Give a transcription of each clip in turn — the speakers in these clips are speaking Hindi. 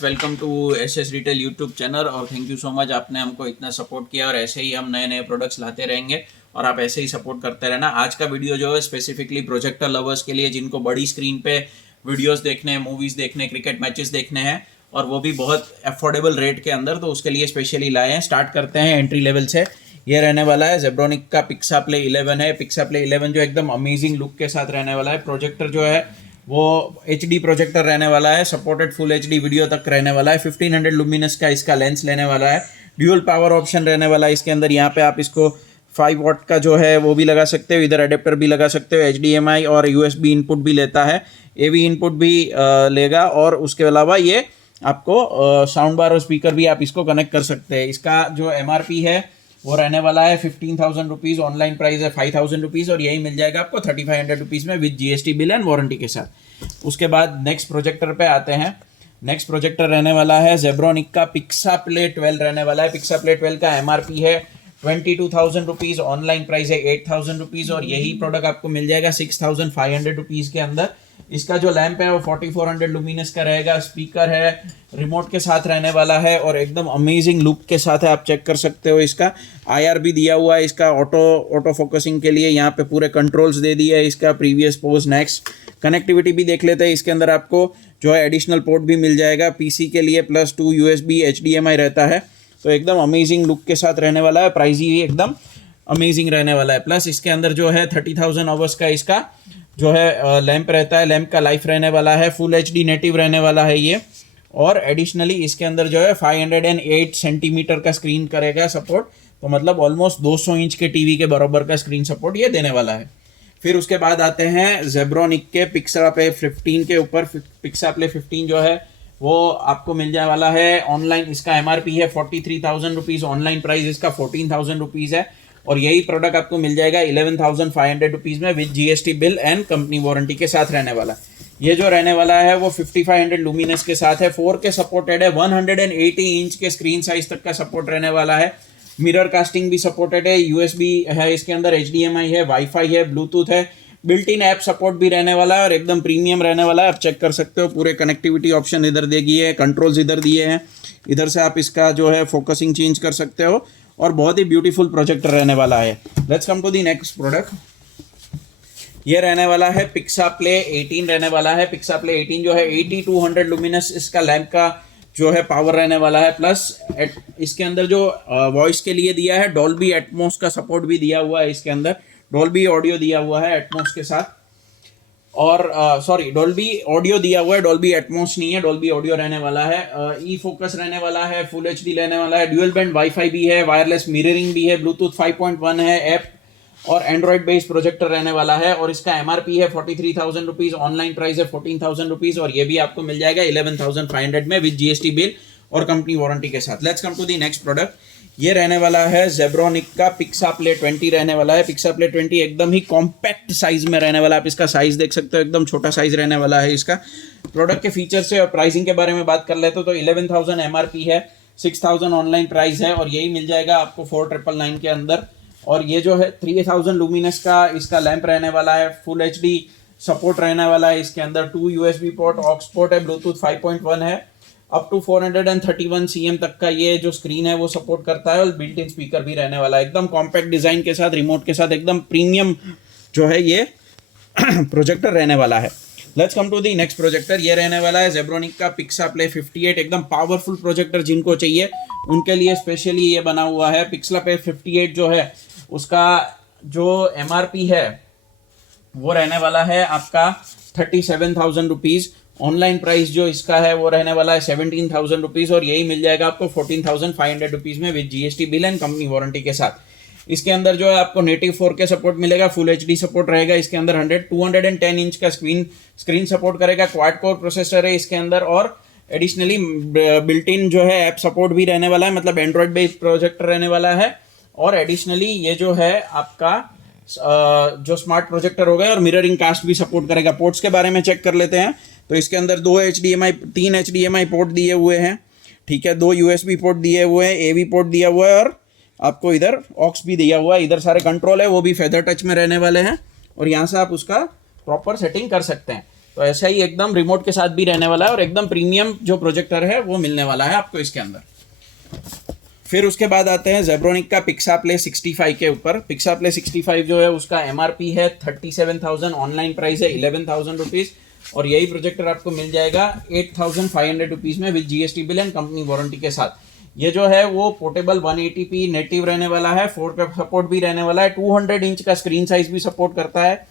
Friends, welcome to SS retail YouTube channel और थैंक यू सो मच आपने हमको इतना सपोर्ट किया और ऐसे ही हम नए नए प्रोडक्ट्स लाते रहेंगे और आप ऐसे ही सपोर्ट करते रहना। आज का वीडियो जो है स्पेसिफिकली प्रोजेक्टर लवर्स के लिए, जिनको बड़ी स्क्रीन पे वीडियोस देखने हैं, मूवीज़ देखने, क्रिकेट मैचेस देखने हैं और वो भी बहुत अफोर्डेबल रेट के अंदर, तो उसके लिए स्पेशली लाए हैं। स्टार्ट करते हैं एंट्री लेवल से। ये रहने वाला है जेब्रोनिक का पिक्साप्ले 11 है। पिक्साप्ले 11 जो एकदम अमेजिंग लुक के साथ रहने वाला है। प्रोजेक्टर जो है वो HD प्रोजेक्टर रहने वाला है, सपोर्टेड फुल HD वीडियो तक रहने वाला है। 1500 लुमिनस का इसका लेंस लेने वाला है। ड्यूअल पावर ऑप्शन रहने वाला है इसके अंदर। यहाँ पे आप इसको 5 वॉट का जो है वो भी लगा सकते हो, इधर अडेप्टर भी लगा सकते हो। HDMI और USB इनपुट भी लेता है, AV इनपुट भी लेगा और उसके अलावा ये आपको साउंड बार और स्पीकर भी आप इसको कनेक्ट कर सकते हैं। इसका जो MRP है वो रहने वाला है 15,000 रुपीज़, ऑनलाइन प्राइस है 5,000 रुपीज़ और यही मिल जाएगा आपको 3500 रुपीज़ में with GST bill and warranty के साथ। उसके बाद नेक्स्ट प्रोजेक्टर पे आते हैं। नेक्स्ट प्रोजेक्टर रहने वाला है जेब्रोनिक का पिक्साप्ले 12 रहने वाला है। पिक्साप्ले 12 का MRP है 22,000 रुपीज़, ऑनलाइन प्राइस है 8,000 रुपीज़ और यही प्रोडक्ट आपको मिल जाएगा 6,500 रुपीज़ के अंदर। इसका जो लैंप है वो 4400 लुमिनस का रहेगा। स्पीकर है, रिमोट के साथ रहने वाला है और एकदम अमेजिंग लुक के साथ है। आप चेक कर सकते हो। इसका IR भी दिया हुआ है, इसका ऑटो फोकसिंग के लिए यहाँ पे पूरे कंट्रोल्स दे दिए है। इसका प्रीवियस, पोज, नेक्स्ट कनेक्टिविटी भी देख लेते हैं। इसके अंदर आपको जो है एडिशनल पोर्ट भी मिल जाएगा PC के लिए, +2 USB HDMI रहता है। तो एकदम अमेजिंग लुक के साथ रहने वाला है। प्राइस ही एकदम अमेजिंग रहने वाला है। प्लस इसके अंदर जो है 30,000 आवर्स का इसका जो है लैंप रहता है। लैंप का लाइफ रहने वाला है, फुल HD नेटिव रहने वाला है ये। और एडिशनली इसके अंदर जो है 508 सेंटीमीटर का स्क्रीन करेगा सपोर्ट, तो मतलब ऑलमोस्ट 200 इंच के टीवी के बराबर का स्क्रीन सपोर्ट ये देने वाला है। फिर उसके बाद आते हैं जेब्रोनिक के पिक्साप्ले 15 के ऊपर। पिक्साप्ले 15 जो है वो आपको मिल जाने वाला है। ऑनलाइन इसका MRP है 43,000 रुपीज़, ऑनलाइन प्राइस इसका 14,000 रुपीज़ है और यही प्रोडक्ट आपको मिल जाएगा 11,500 रुपीज़ में with GST bill and company warranty के साथ रहने वाला। ये जो रहने वाला है वो 5500 लुमिनस के साथ है। 4K सपोर्टेड है, 180 इंच के स्क्रीन साइज तक का सपोर्ट रहने वाला है। मिरर कास्टिंग भी सपोर्टेड है, USB है इसके अंदर, HDMI है, वाईफाई है, ब्लूटूथ है, बिल्ट इन ऐप सपोर्ट भी रहने वाला है और एकदम प्रीमियम रहने वाला है। आप चेक कर सकते हो, पूरे कनेक्टिविटी ऑप्शन इधर दे दिए हैं, कंट्रोल्स इधर दिए हैं। इधर से आप इसका जो है फोकसिंग चेंज कर सकते हो और बहुत ही ब्यूटीफुल प्रोजेक्टर रहने वाला है। Let's come to the next product. ये रहने वाला है पिक्साप्ले 18 रहने वाला है। पिक्साप्ले 18 जो है 8200 लुमिनस इसका लैंप का जो है पावर रहने वाला है। प्लस इसके अंदर जो वॉइस के लिए दिया है, डॉल्बी एटमॉस का सपोर्ट भी दिया हुआ है। इसके अंदर डॉल्बी ऑडियो दिया हुआ है एटमॉस के साथ, और सॉरी, डॉल्बी ऑडियो दिया हुआ है, डॉल्बी एटमॉस नहीं है, डॉल्बी ऑडियो रहने वाला है। ई फोकस रहने वाला है, फुल HD रहने वाला है, ड्यूअल बैंड वाईफाई भी है, वायरलेस मिररिंग भी है, ब्लूटूथ 5.1 है, ऐप और एंड्रॉइड बेस्ड प्रोजेक्टर रहने वाला है। और इसका MRP है 43,000 रुपीज़, ऑनलाइन प्राइस है 14,000 रुपीज़ और ये भी आपको मिल जाएगा 11,500 में विद GST बिल और कंपनी वारंटी के साथ। Let's come to the next product. ये रहने वाला है जेब्रोनिक का पिक्साप्ले 20 रहने वाला है। पिक्साप्ले 20 एकदम ही कॉम्पैक्ट साइज में रहने वाला है। आप इसका साइज देख सकते हो, एकदम छोटा साइज रहने वाला है इसका। प्रोडक्ट के फीचर से और प्राइसिंग के बारे में बात कर लेते तो 11,000 MRP है, 6,000 ऑनलाइन प्राइस है और यही मिल जाएगा आपको 4,999 के अंदर। और ये जो है 3,000 लुमिनस का इसका लैंप रहने वाला है, फुल HD सपोर्ट रहने वाला है। इसके अंदर 2 USB पोर्ट, ऑक्स पोर्ट है, ब्लूटूथ 5.1 है, अप टू 431 cm तक का ये जो स्क्रीन है वो सपोर्ट करता है और बिल्ट इन स्पीकर भी रहने वाला है। एकदम कॉम्पैक्ट डिजाइन के साथ, रिमोट के साथ एकदम प्रीमियम जो है ये प्रोजेक्टर रहने वाला है। Let's come to the next projector. ये रहने वाला है जेब्रोनिक का पिक्साप्ले 58। एकदम पावरफुल प्रोजेक्टर जिनको चाहिए उनके लिए स्पेशली ये बना हुआ है। पिक्साप्ले 58 जो है उसका जो MRP है वो रहने वाला है आपका 37,000 रुपीज़। ऑनलाइन प्राइस जो इसका है वो रहने वाला है 17,000 रुपीज़ और यही मिल जाएगा आपको 14,500 रुपीज़ में with GST bill and company warranty के साथ। इसके अंदर जो है आपको नेटिव 4K सपोर्ट मिलेगा, फुल HD सपोर्ट रहेगा इसके अंदर, 210 इंच का स्क्रीन सपोर्ट करेगा, क्वाड कोर प्रोसेसर है इसके अंदर और एडिशनली बिल्ट इन जो है ऐप सपोर्ट भी रहने वाला है, मतलब एंड्रॉइड बेस्ड प्रोजेक्टर रहने वाला है। और एडिशनली ये जो है आपका जो स्मार्ट प्रोजेक्टर होगा और मिररिंग कास्ट भी सपोर्ट करेगा। पोर्ट्स के बारे में चेक कर लेते हैं तो इसके अंदर 3 HDMI पोर्ट दिए हुए हैं, ठीक है, 2 USB पोर्ट दिए हुए हैं, AV पोर्ट दिया हुआ है और आपको इधर ऑक्स भी दिया हुआ है। इधर सारे कंट्रोल है वो भी फेदर टच में रहने वाले हैं और यहाँ से आप उसका प्रॉपर सेटिंग कर सकते हैं। तो ऐसा ही एकदम रिमोट के साथ भी रहने वाला है और एकदम प्रीमियम जो प्रोजेक्टर है वो मिलने वाला है आपको इसके अंदर। फिर उसके बाद आते हैं जेब्रोनिक का पिक्साप्ले 65 के ऊपर। पिक्साप्ले 65 जो है उसका एमआरपी है 37,000, ऑनलाइन प्राइस है 11,000 रुपीज़ और यही प्रोजेक्टर आपको मिल जाएगा 8,500 रुपीज़ में with GST bill and company warranty के साथ। ये जो है वो पोर्टेबल 180p नेटिव रहने वाला है, 4K सपोर्ट भी रहने वाला है, 200 इंच का स्क्रीन साइज भी सपोर्ट करता है,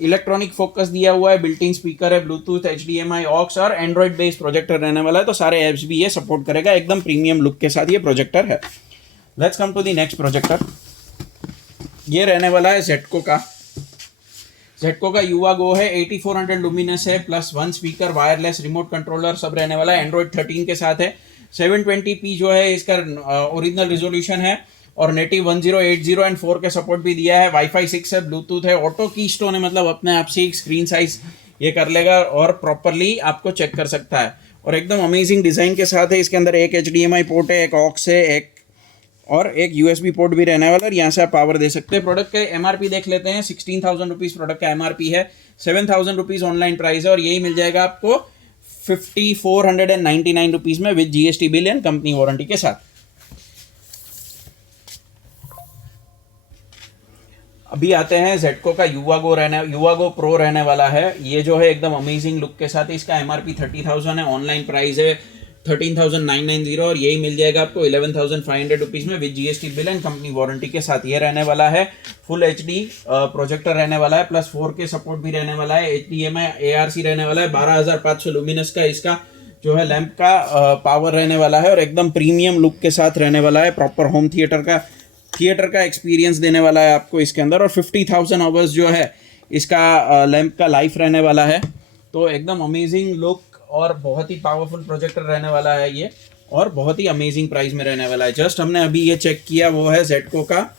इलेक्ट्रॉनिक फोकस दिया हुआ है, बिल्ट इन स्पीकर है, ब्लूटूथ, HDMI, ऑक्स और एंड्रॉइड बेस्ड प्रोजेक्टर रहने वाला है। तो सारे ऐप्स भी ये सपोर्ट करेगा, एकदम प्रीमियम लुक के साथ ये प्रोजेक्टर है। Let's come to the next projector. ये रहने वाला है जेटको का। जेटको का युवा गो है, 8400 लुमिनस है, plus 1 speaker, wireless, remote controller सब रहने वाला है, एंड्रॉइड 13 के साथ है। 720p जो है इसका ओरिजिनल रिजोल्यूशन है और नेटिव 1080 एंड 4K सपोर्ट भी दिया है, वाईफाई 6 है, ब्लूटूथ है, ऑटो की स्टोन है, मतलब अपने आप से ही स्क्रीन साइज ये कर लेगा और प्रॉपरली आपको चेक कर सकता है और एकदम अमेजिंग डिज़ाइन के साथ है। इसके अंदर एक HDMI पोर्ट है, एक ऑक्स है, एक USB पोर्ट भी रहने वाला है और यहाँ से आप पावर दे सकते हैं। प्रोडक्ट के MRP देख लेते हैं, 16,000 रुपीज़ प्रोडक्ट का MRP है, 7,000 रुपीज़ ऑनलाइन प्राइस है और यही मिल जाएगा आपको 5,499 रुपीज़ में with GST bill and company warranty के साथ। अभी आते हैं जेटको का युवागो प्रो रहने वाला है। ये जो है एकदम अमेजिंग लुक के साथ, इसका MRP 30,000 है, ऑनलाइन प्राइस है 13,990 और यही मिल जाएगा आपको 11,500 रुपीज़ में with GST bill and company warranty के साथ। ये रहने वाला है फुल HD प्रोजेक्टर रहने वाला है, प्लस 4K सपोर्ट भी रहने वाला है, HDMI ARC रहने वाला है, 12,500 लुमिनस का इसका जो है लैंप का पावर रहने वाला है और एकदम प्रीमियम लुक के साथ रहने वाला है। प्रॉपर होम थिएटर का एक्सपीरियंस देने वाला है आपको इसके अंदर और 50,000 आवर्स जो है इसका लैंप का लाइफ रहने वाला है। तो एकदम अमेजिंग लुक और बहुत ही पावरफुल प्रोजेक्टर रहने वाला है ये और बहुत ही अमेजिंग प्राइस में रहने वाला है। जस्ट हमने अभी ये चेक किया, वो है जेटको का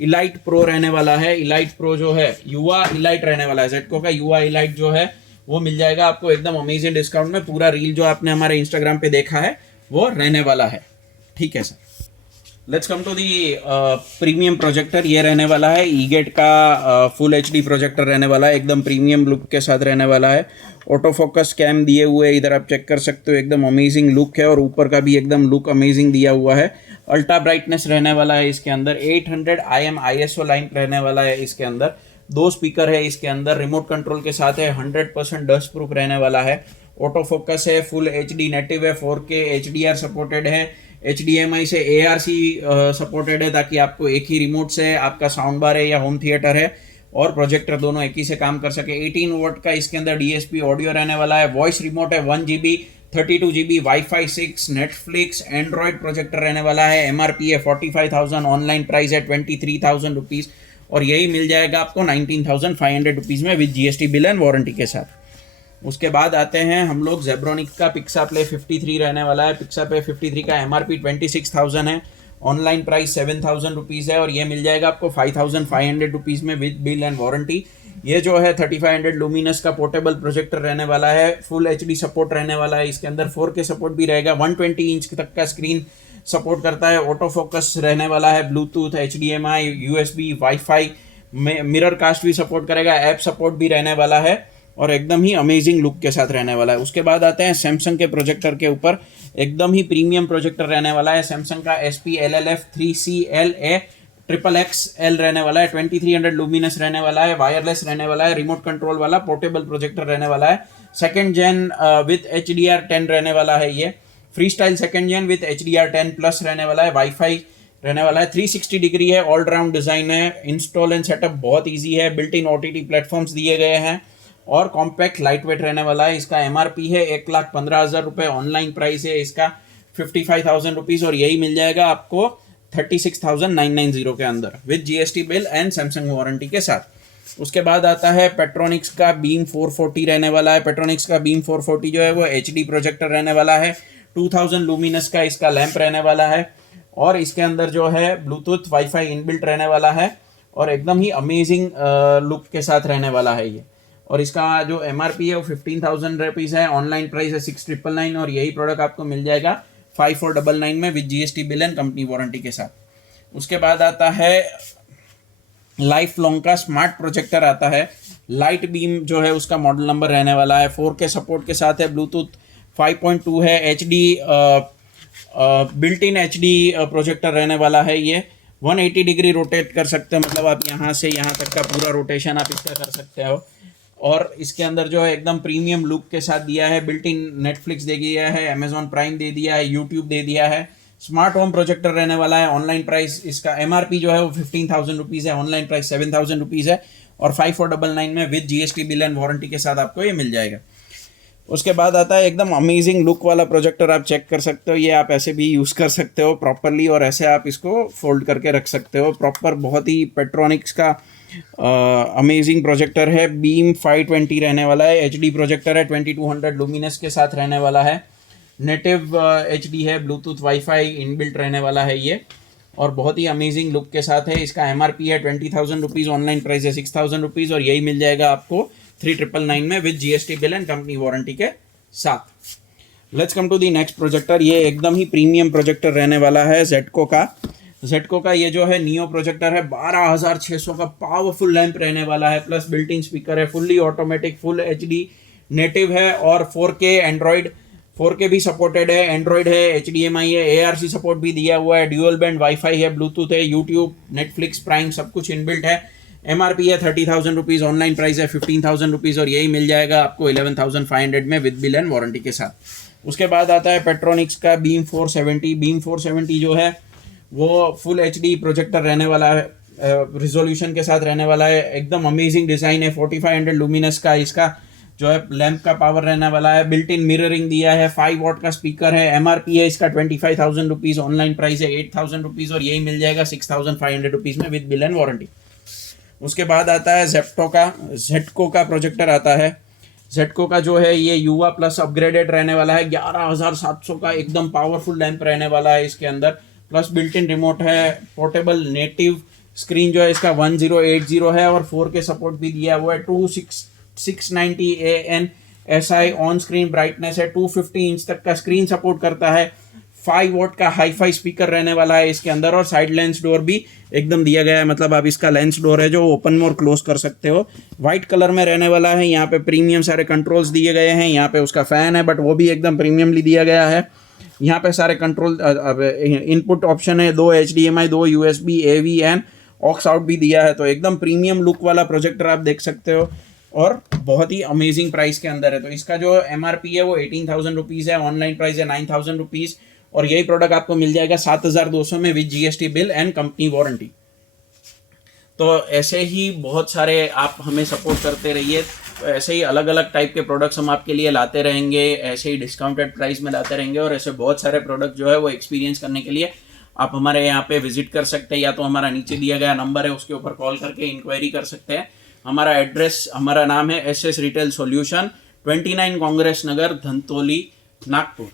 इलाइट प्रो रहने वाला है। इलाइट प्रो जो है युवा इलाइट रहने वाला है। जेटको का युवा इलाइट जो है वो मिल जाएगा आपको एकदम अमेजिंग डिस्काउंट में। पूरा रील जो आपने हमारे इंस्टाग्राम पे देखा है वो रहने वाला है। ठीक है sir, let's come to the premium projector. ये रहने वाला है ईगेट का फुल HD प्रोजेक्टर रहने वाला है, एकदम प्रीमियम लुक के साथ रहने वाला है। ऑटो फोकस कैम दिए हुए इधर आप चेक कर सकते हो, एकदम अमेजिंग लुक है और ऊपर का भी एकदम लुक अमेजिंग दिया हुआ है। अल्ट्रा ब्राइटनेस रहने वाला है इसके अंदर, 800 IM ISO लाइन रहने वाला है इसके अंदर, 2 स्पीकर है इसके अंदर, रिमोट कंट्रोल के साथ है, 100% डस्ट प्रूफ रहने वाला है, ऑटो फोकस है, फुल HD नेटिव है, 4K HDR सपोर्टेड है, HDMI से ARC सपोर्टेड है ताकि आपको एक ही रिमोट से आपका साउंड बार है या होम थिएटर है और प्रोजेक्टर दोनों एक ही से काम कर सके। 18 वोल्ट का इसके अंदर DSP ऑडियो रहने वाला है, वॉइस रिमोट है, 1 GB 32 GB, wifi 6, Netflix, Android projector रहने वाला है। MRP है 45,000, ऑनलाइन प्राइस है 23,000 रुपीज़ और यही मिल जाएगा आपको 19,500 रुपीज़ में with GST bill and warranty के साथ। उसके बाद आते हैं हम लोग जेब्रोनिक का पिक्साप्ले 53 रहने वाला है। पिक्साप्ले 53 का MRP 26,000 है, ऑनलाइन प्राइस 7,000 रुपीज़ है और ये मिल जाएगा आपको 5,500 रुपीज़ में विद बिल एंड वारंटी। ये जो है 3500 लुमिनस का पोर्टेबल प्रोजेक्टर रहने वाला है, फुल HD सपोर्ट रहने वाला है, इसके अंदर 4K सपोर्ट भी रहेगा, 120 इंच तक का स्क्रीन सपोर्ट करता है, ऑटो फोकस रहने वाला है, Bluetooth, HDMI, USB, wifi, mirror cast भी सपोर्ट करेगा, ऐप सपोर्ट भी रहने वाला है और एकदम ही अमेजिंग लुक के साथ रहने वाला है। उसके बाद आते हैं सैमसंग के प्रोजेक्टर के ऊपर, एकदम ही प्रीमियम प्रोजेक्टर रहने वाला है। सैमसंग का SP-LLF 3CLA XXL रहने वाला है, 2300 लुमिनस रहने वाला है, वायरलेस रहने वाला है, रिमोट कंट्रोल वाला पोर्टेबल प्रोजेक्टर रहने वाला है, सेकेंड जेन विथ HDR10 रहने वाला है। ये free style second gen with HDR10 plus रहने वाला है, वाईफाई रहने वाला है, 360 डिग्री है, ऑल राउंड डिज़ाइन है, इंस्टॉल एंड सेटअप बहुत ईजी है, बिल्ट इन OTT प्लेटफॉर्म्स दिए गए हैं और कॉम्पैक्ट लाइट वेट रहने वाला है। इसका MRP है 1,15,000 रुपये, ऑनलाइन प्राइस है इसका 55,000 रुपीज़ और यही मिल जाएगा आपको 36,990 के अंदर with GST bill and Samsung warranty के साथ। उसके बाद आता है पेट्रोनिक्स का बीम 440 रहने वाला है। पेट्रोनिक्स का बीम 440 जो है वो HD प्रोजेक्टर रहने वाला है, 2000 लुमिनस का इसका लैंप रहने वाला है और इसके अंदर जो है ब्लूटूथ वाईफाई इनबिल्ट रहने वाला है और एकदम ही अमेजिंग लुक के साथ रहने वाला है ये। और इसका जो MRP है वो 15,000 रुपीज़ है, ऑनलाइन प्राइस है 6,999 और यही प्रोडक्ट आपको मिल जाएगा 5,499 में with GST bill and company warranty के साथ। उसके बाद आता है लाइफ लॉन्ग का स्मार्ट प्रोजेक्टर आता है। लाइट बीम जो है उसका मॉडल नंबर रहने वाला है। 4K सपोर्ट के साथ है। ब्लूटूथ 5.2 है। HD built in HD projector रहने वाला है। ये 180 डिग्री रोटेट कर सकते हैं, मतलब आप यहाँ से यहाँ तक का पूरा रोटेशन आप इसका कर सकते हो। और इसके अंदर जो है एकदम प्रीमियम लुक के साथ दिया है। बिल्ट इन नेटफ्लिक्स दे दिया है, अमेजॉन प्राइम दे दिया है, यूट्यूब दे दिया है। स्मार्ट होम प्रोजेक्टर रहने वाला है। ऑनलाइन प्राइस इसका MRP जो है वो 15,000 रुपीज़ है, ऑनलाइन प्राइस 7,000 रुपीज़ है और 5499 में with GST bill and warranty के साथ आपको ये मिल जाएगा। उसके बाद आता है एकदम अमेजिंग लुक वाला प्रोजेक्टर। आप चेक कर सकते हो, ये आप ऐसे भी यूज़ कर सकते हो प्रॉपरली और ऐसे आप इसको फोल्ड करके रख सकते हो प्रॉपर। बहुत ही पेट्रोनिक्स का अमेजिंग प्रोजेक्टर है। बीम 520 रहने वाला है। HD प्रोजेक्टर है, 2200 लुमिनस के साथ रहने वाला है। नेटिव HD है, ब्लूटूथ वाईफाई इनबिल्ट रहने वाला है ये और बहुत ही अमेजिंग लुक के साथ है। इसका MRP है 20,000 रुपीज़, ऑनलाइन प्राइस है 6,000 रुपीज़ और यही मिल जाएगा आपको 3,999 में with GST bill and company warranty के साथ। Let's come to the next projector. ये एकदम ही प्रीमियम प्रोजेक्टर रहने वाला है जेटको का। जेटको का ये जो है नियो प्रोजेक्टर है, 12,600 का पावरफुल लैंप रहने वाला है, प्लस बिल्ट इन स्पीकर है, fully automatic, full HD native है और 4K एंड्रॉयड 4K भी सपोर्टेड है, एंड्रॉयड है, HDMI है, ARC सपोर्ट भी दिया हुआ है, ड्यूअल बैंड वाईफाई है, ब्लूटूथ है, यूट्यूब, नेटफ्लिक्स, प्राइम सब कुछ इनबिल्ट है। MRP है 30,000 रुपीज़, ऑनलाइन प्राइस है 15,000 रुपीज़ और यही मिल जाएगा आपको 11,500 में विद बिल एंड वारंटी के साथ। उसके बाद आता है पेट्रोनिक्स का बीम 470। बीम 470 जो है वो फुल HD प्रोजेक्टर रहने वाला है, रिजोल्यूशन के साथ रहने वाला है। एकदम अमेजिंग डिज़ाइन है। 4500 लुमिनस का इसका जो है लैंप का पावर रहने वाला है। बिल्ट इन मिररिंग दिया है, 5 वॉट का स्पीकर है। MRP है इसका 25,000 रुपीज़, ऑनलाइन प्राइस है 8,000 रुपीज़ और यही मिल जाएगा 6,500 रुपीज़ में विद बिल एंड वारंटी। उसके बाद आता है जेटको का प्रोजेक्टर आता है। जेटको का जो है ये युवा प्लस अपग्रेडेड रहने वाला है। 11,700 का एकदम पावरफुल लैंप रहने वाला है इसके अंदर, प्लस बिल्ट इन रिमोट है। पोर्टेबल नेटिव स्क्रीन जो है इसका 1080 है और 4K सपोर्ट भी दिया हुआ है। 690 ANSI ऑन स्क्रीन ब्राइटनेस है। 250 इंच तक का स्क्रीन सपोर्ट करता है। 5 वॉट का हाईफाई स्पीकर रहने वाला है इसके अंदर और साइड लेंस डोर भी एकदम दिया गया है, मतलब आप इसका लेंस डोर है जो ओपन और क्लोज कर सकते हो। वाइट कलर में रहने वाला है। यहाँ पे प्रीमियम सारे कंट्रोल्स दिए गए हैं। यहाँ पे उसका फैन है बट वो भी एकदम प्रीमियमली दिया गया है। यहाँ पे सारे कंट्रोल इनपुट ऑप्शन है, 2 HDMI, 2 USB, AV and aux out भी दिया है। तो एकदम प्रीमियम लुक वाला प्रोजेक्टर आप देख सकते हो और बहुत ही अमेजिंग प्राइस के अंदर है। तो इसका जो MRP है वो 18,000 रुपीज़ है, ऑनलाइन प्राइस है 9,000 रुपीज़ और यही प्रोडक्ट आपको मिल जाएगा 7,200 में with GST bill and company warranty. तो ऐसे ही बहुत सारे आप हमें सपोर्ट करते रहिए। तो ऐसे ही अलग अलग टाइप के प्रोडक्ट्स हम आपके लिए लाते रहेंगे, ऐसे ही डिस्काउंटेड प्राइस में लाते रहेंगे और ऐसे बहुत सारे प्रोडक्ट जो है वो एक्सपीरियंस करने के लिए आप हमारे यहाँ पे विजिट कर सकते हैं, या तो हमारा नीचे दिया गया नंबर है उसके ऊपर कॉल करके इंक्वायरी कर सकते हैं। हमारा एड्रेस, हमारा नाम है SS रिटेल सॉल्यूशन, 29 कांग्रेस नगर, धंतोली, नागपुर।